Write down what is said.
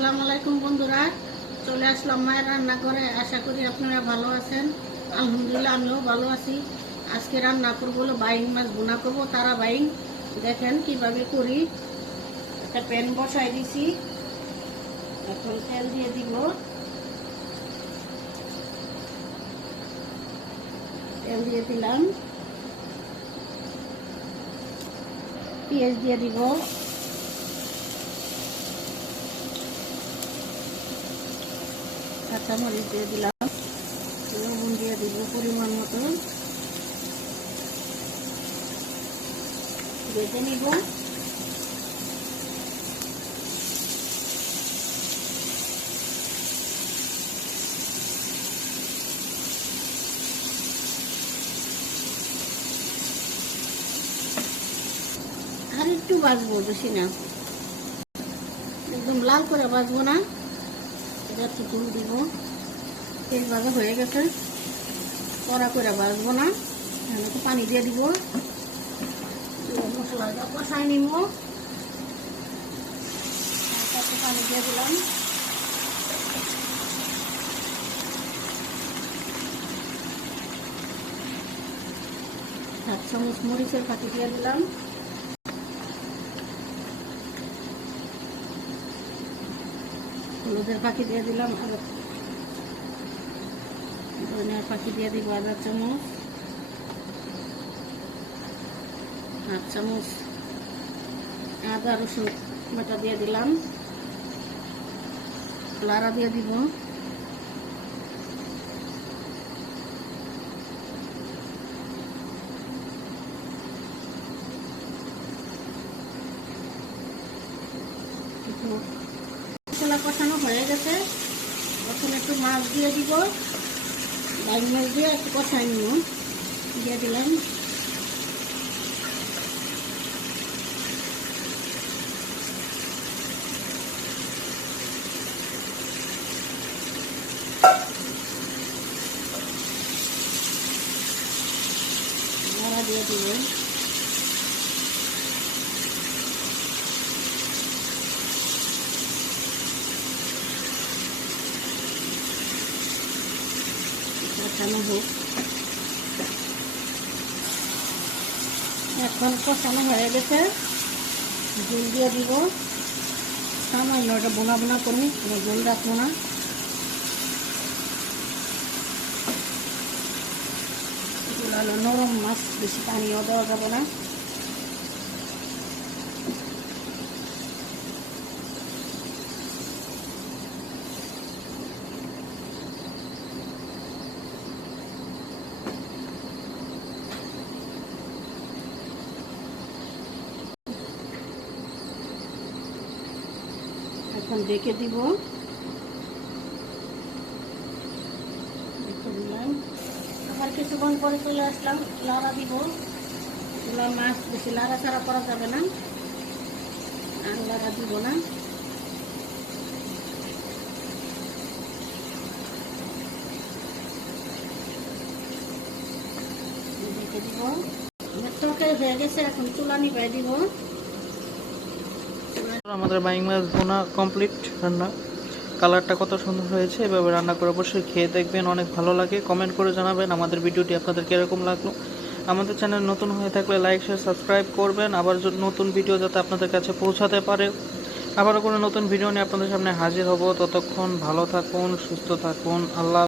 আসসালামু আলাইকুম বন্ধুরা, চলে আসলাম মায়ের রান্নাঘরে। আশা করি আপনারা ভালো আছেন। আলহামদুলিল্লাহ আমিও ভালো আছি। আজকে রান্না করবো হলো বাইং মাছ ভুনা করবো। তারা বাইং দেখেন কিভাবে করি। একটা প্যান বসাই দিছি, এখন তেল দিয়ে দিব। তেল দিয়ে দিলাম, পেঁয়াজ দিয়ে দিব, কাঁচামরিচ দিয়ে দিলাম, লবণ দিয়ে দিব পরিমাণ মতো, ভেজে নিব। আর একটু ভাজবো, বেশি না, একদম লাল করে ভাজবো না। এটা একটু ফুল দিব। তেল ভাজা হয়ে গেছে, কড়া করে ভাজবো না। একটু পানি দিয়ে দিব, মশলাটা কষাই নিব। একটু পানি দিয়ে দিলাম, হাফ চামচ মরিচের ফাঁকি দিয়ে দিলাম, হলুদের ফাঁকি দিয়ে দিলাম, আর ধনিয়ার ফাঁকি দিয়ে দিব আধা চামচ, হাফ চামচ আদা রসুন বাটা দিয়ে দিলাম, লাড়া দিয়ে দিব, মশলা কষানো হয়ে গেছে। এখন একটু মাছ দিয়ে দিব, বাইং মাছ দিয়ে একটু কষাই নিব। দিয়ে দিলাম, নাড়া দিয়ে দিব, কষানো হোক। এখন কষানো হয়ে গেছে, ঝোল দিয়ে দিব। সামান্য এটা বোনা বোনা করবো, ঝোল রাখবো না। এগুলো হলো নরম মাছ, বেশি পানিও দেওয়া যাবে না। এখন ডেকে দিব, আবার কিছুক্ষণ পরে চলে আসলাম, লাড়া দিব। এগুলো মাছ বেশি লাড়া ছাড়া করা যাবে না, আর লাড়া দিব না। ডেকে দিব। তরকারি হয়ে গেছে, এখন চুলা নিভাই দিব। আমাদের বাইং মাছ ভুনা কমপ্লিট রান্না। কালারটা কত সুন্দর হয়েছে, এভাবে রান্না করে অবশ্যই খেয়ে দেখবেন, অনেক ভালো লাগে। কমেন্ট করে জানাবেন আমাদের ভিডিওটি আপনাদের কীরকম লাগলো। আমাদের চ্যানেল নতুন হয়ে থাকলে লাইক শেয়ার সাবস্ক্রাইব করবেন, আবার নতুন ভিডিও যাতে আপনাদের কাছে পৌঁছাতে পারে। আবারও কোনো নতুন ভিডিও নিয়ে আপনাদের সামনে হাজির হব। ততক্ষণ ভালো থাকুন, সুস্থ থাকুন। আল্লাহ।